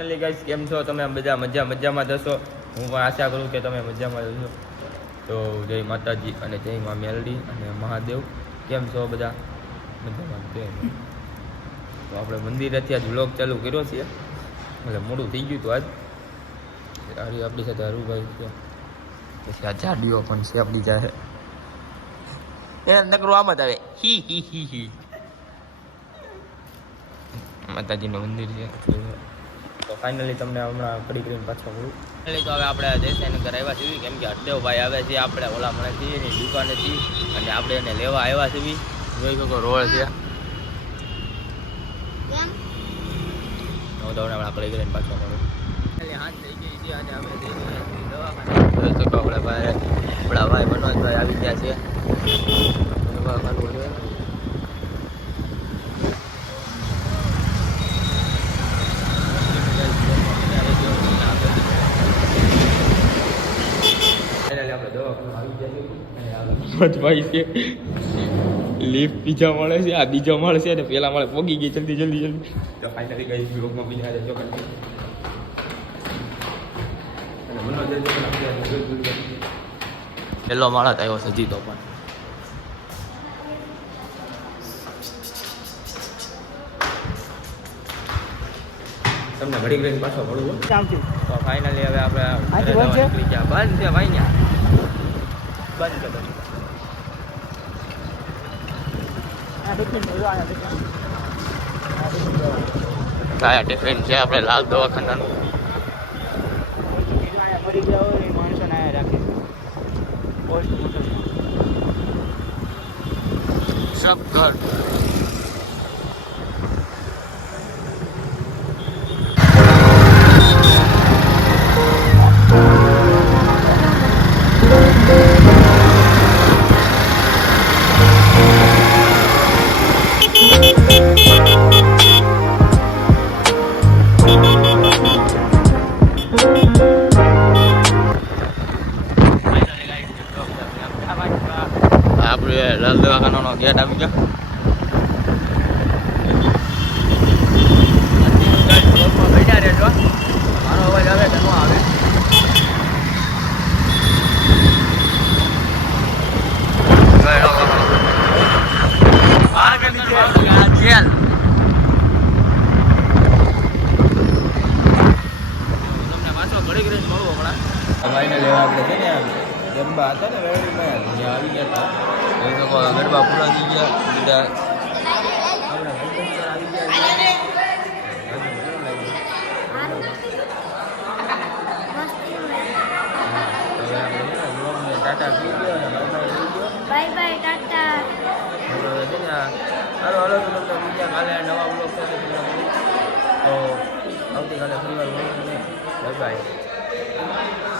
guys કેમ છો તમે બધા મજામાં જશો હું પણ આશા કરું કે તમે મજામાં જશો તો જય માતાજી અને જય મા મેલડી અને મહાદેવ કેમ છો બધા મજામાં તો આપણે મંદિરેથી આજ વ્લોગ ચાલુ કર્યો છે એટલે મોડું થઈ ગયું હતું આજ આપણી સાથે હરુભાઈ છે પછી આ જાડીઓ પણ છે આપણી જાય એ નકરું આમ જ આવે હી માતાજીનું મંદિર છે તો ફાઇનલી તમને હમણાં કડી કરીને પાછા મળું ફાઇનલી તો હવે આપણે જયસાઈનગર આવ્યા છીએ કેમ કે હરદેવભાઈ આવે છે આપણે ઓલા મળેથી એની દુકાનેથી અને આપણે એને લેવા આવ્યા છીએ જોઈ શકો રોડ છે હું તો હમણાં કડી કરીને પાછા મળું હાથ થઈ ગઈ છે અને આપણે જઈ રહ્યા છીએ દવાખાને જોઈ શકો આપણા ભાઈ મનોજભાઈ આવી ગયા છે દવાખાનું છે ભાઈ છે લિફ્ટ બીજા મળે છે આ બીજો મળે છે ને પેલા મળે પોગી ગઈ જલ્દી તો ફાઇનલી ગઈ બ્લોગમાં બીજા રહેજો પેલો માળા આવ્યો છે જીતો પણ તમને ઘડી ઘડી પાછો મળવું તો ફાઇનલી હવે આપણે નીકળી ગયા બંધ છે ભાઈ ત્યાં બંધ છે ટિફિન છે આપણે લાલ દવાખાનાનું સબ ઘર આપણે લાલ દવાખાનાનો ગેટ આવી ગયો બેઠા રહેજો મારો અવાજ આવે કે ન આવે જેલ તમને પાછો ઘડી ઘડી મળવું હમણાં ભાઈને લેવા આપણે છે ને ગરબા હતા ને વેળીમાં ત્યાં આવી ગયા હતા એ લોકો ગરબા પૂરા થઈ ગયા બીજા ટાટા પી ગયો બાય બાય ટાટા હાલો તો તમને બીજા કાલે નવા બ્લોગ સાથે તમને તો આવતીકાલે ફરીવાર મળીશું બાય બાય